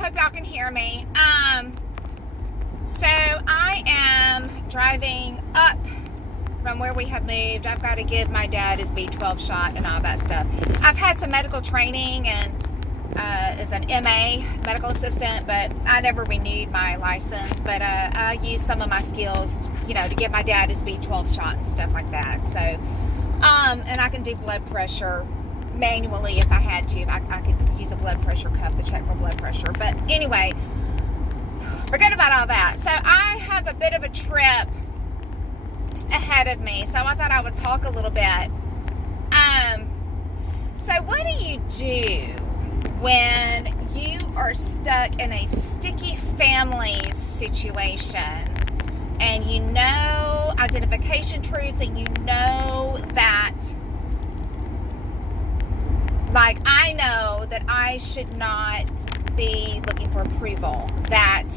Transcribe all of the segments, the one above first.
hope y'all can hear me. So I am driving up from where we have moved. I've got to give my dad his B12 shot and all that stuff. I've had some medical training and as an MA, medical assistant, but I never renewed my license. But I used some of my skills, to give my dad his B12 shot and stuff like that. So, and I can do blood pressure manually if I had to. I could use a blood pressure cuff to check for blood pressure. But anyway, forget about all that. So I have a bit of a trip ahead of me, so I thought I would talk a little bit. So what do you do when you are stuck in a sticky family situation and you know identification truths and you know that, like, I know that I should not be looking for approval, that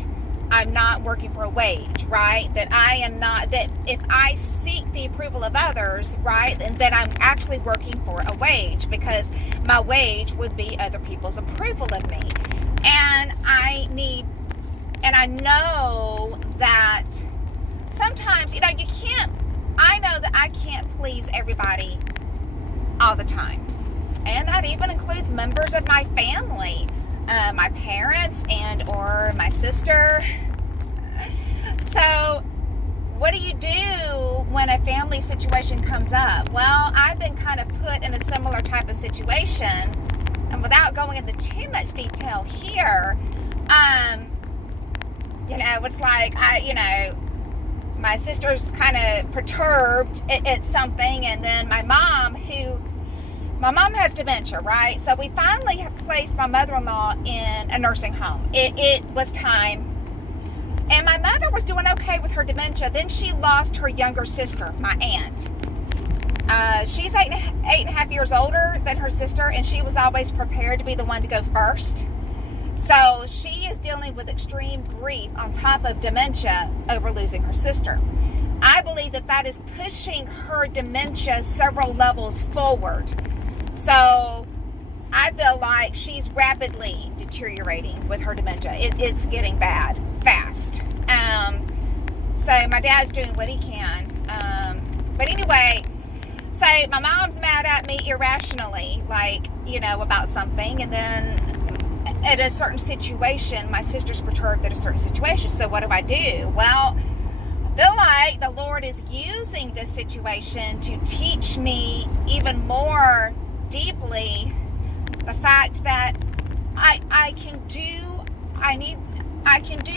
I'm not working for a wage, right? That I am not, that if I seek the approval of others, right, and then I'm actually working for a wage, because my wage would be other people's approval of me. And I know that sometimes, I know that I can't please everybody all the time. And that even includes members of my family. My parents and or my sister. So what do you do when a family situation comes up? Well, I've been kind of put in a similar type of situation, and without going into too much detail here, it's like my sister's kind of perturbed at something, and then my mom has dementia, right? So we finally have placed my mother-in-law in a nursing home. It was time. And my mother was doing okay with her dementia. Then she lost her younger sister, my aunt. She's eight and a half years older than her sister, and she was always prepared to be the one to go first. So she is dealing with extreme grief on top of dementia over losing her sister. I believe that is pushing her dementia several levels forward. So I feel like she's rapidly deteriorating with her dementia. It's getting bad fast. So my dad's doing what he can. But anyway, so my mom's mad at me irrationally, about something. And then at a certain situation, my sister's perturbed at a certain situation. So what do? Well, I feel like the Lord is using this situation to teach me even more deeply the fact that I can do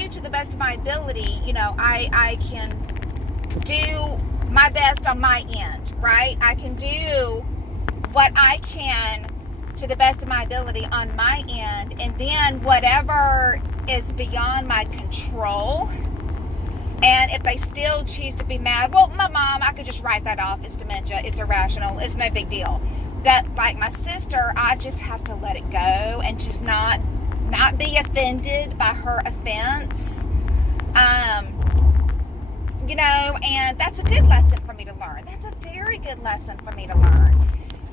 to the best of my ability. I can do my best on my end, right? I can do what I can to the best of my ability on my end, and then whatever is beyond my control, and if they still choose to be mad, well, my mom, I could just write that off. It's dementia, it's irrational, it's no big deal. But like my sister, I just have to let it go and just not be offended by her offense. And that's a good lesson for me to learn. That's a very good lesson for me to learn.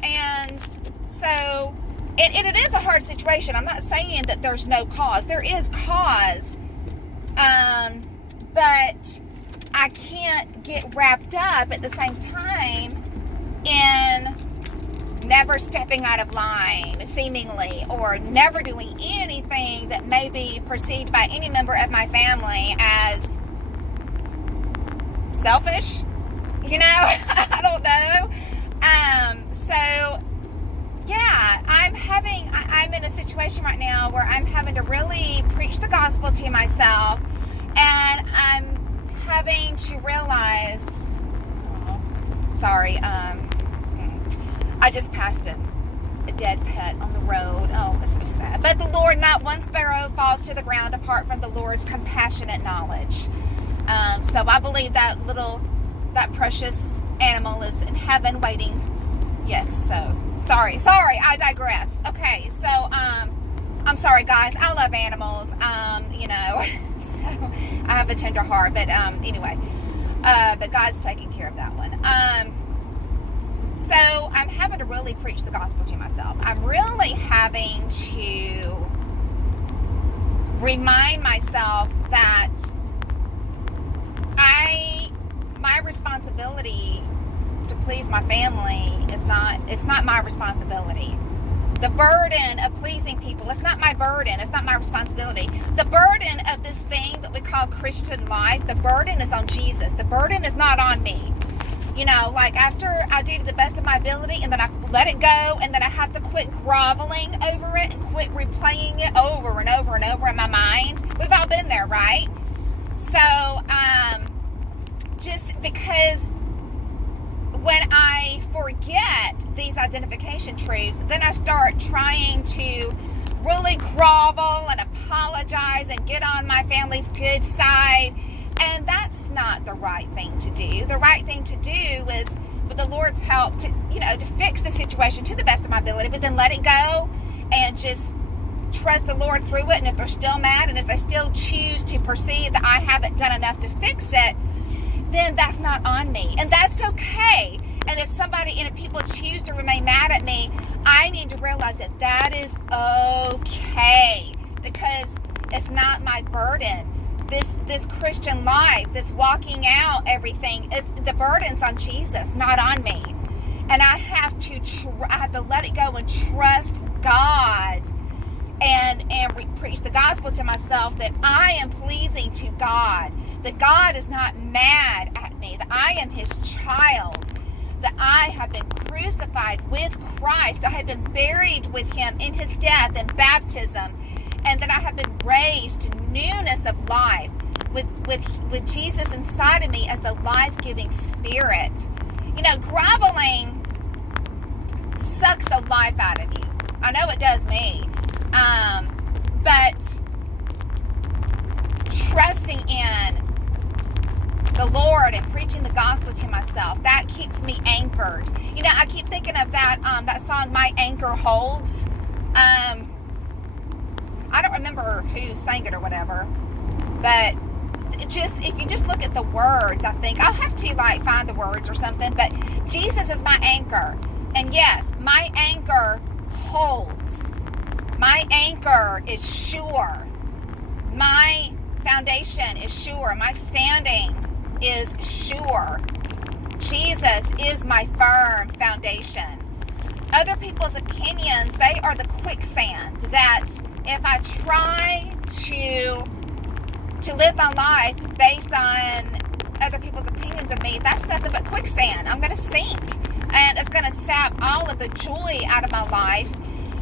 And so, and it is a hard situation. I'm not saying that there's no cause. There is cause. But I can't get wrapped up at the same time in never stepping out of line, seemingly, or never doing anything that may be perceived by any member of my family as selfish. I don't know. So yeah, I'm in a situation right now where I'm having to really preach the gospel to myself, and I'm having to realize, I just passed a dead pet on the road. Oh, it's so sad. But the Lord, not one sparrow falls to the ground apart from the Lord's compassionate knowledge. So I believe that precious animal is in heaven waiting. Yes, so, sorry, I digress. Okay, so, I'm sorry, guys. I love animals, so I have a tender heart, but, anyway, but God's taking care of that one. So I'm having to really preach the gospel to myself. I'm really having to remind myself that my responsibility to please my family it's not my responsibility. The burden of pleasing people, it's not my burden. It's not my responsibility. The burden of this thing that we call Christian life, the burden is on Jesus. The burden is not on me. You know, like after I do to the best of my ability and then I let it go and then I have to quit groveling over it and quit replaying it over and over and over in my mind. We've all been there, right? So, just because when I forget these identification truths, then I start trying to really grovel and apologize and get on my family's good side. And that's not the right thing to do. The right thing to do is, with the Lord's help, to fix the situation to the best of my ability, but then let it go and just trust the Lord through it. And if they're still mad and if they still choose to perceive that I haven't done enough to fix it, then that's not on me. And that's okay. And if people choose to remain mad at me, I need to realize that that is okay, because it's not my burden. This Christian life, this walking out everything, the burden's on Jesus, not on me. And I have to let it go and trust God and preach the gospel to myself that I am pleasing to God, that God is not mad at me, that I am his child, that I have been crucified with Christ, I have been buried with him in his death and baptism, and that I have been raised to newness of life with Jesus inside of me as the life-giving spirit. Groveling sucks the life out of you. I know it does me. But trusting in the Lord and preaching the gospel to myself, that keeps me anchored. I keep thinking of that song, My Anchor Holds. I don't remember who sang it or whatever, but if you just look at the words, I think I'll have to find the words or something, but Jesus is my anchor. And yes, my anchor holds. My anchor is sure. My foundation is sure. My standing is sure. Jesus is my firm foundation. Other people's opinions, they are the quicksand that if I try to live my life based on other people's opinions of me, that's nothing but quicksand. I'm going to sink, and it's going to sap all of the joy out of my life.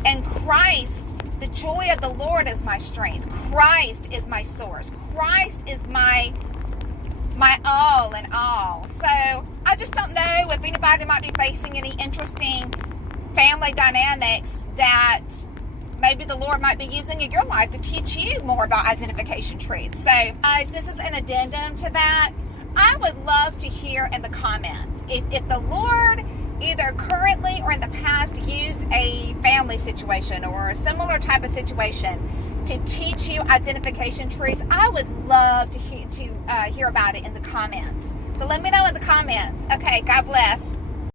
And Christ, the joy of the Lord is my strength. Christ is my source. Christ is my all in all. So I just don't know if anybody might be facing any interesting family dynamics that maybe the Lord might be using in your life to teach you more about identification truths. So, guys, this is an addendum to that. I would love to hear in the comments if the Lord either currently or in the past used a family situation or a similar type of situation to teach you identification truths. I would love to hear about it in the comments. So let me know in the comments. Okay, God bless.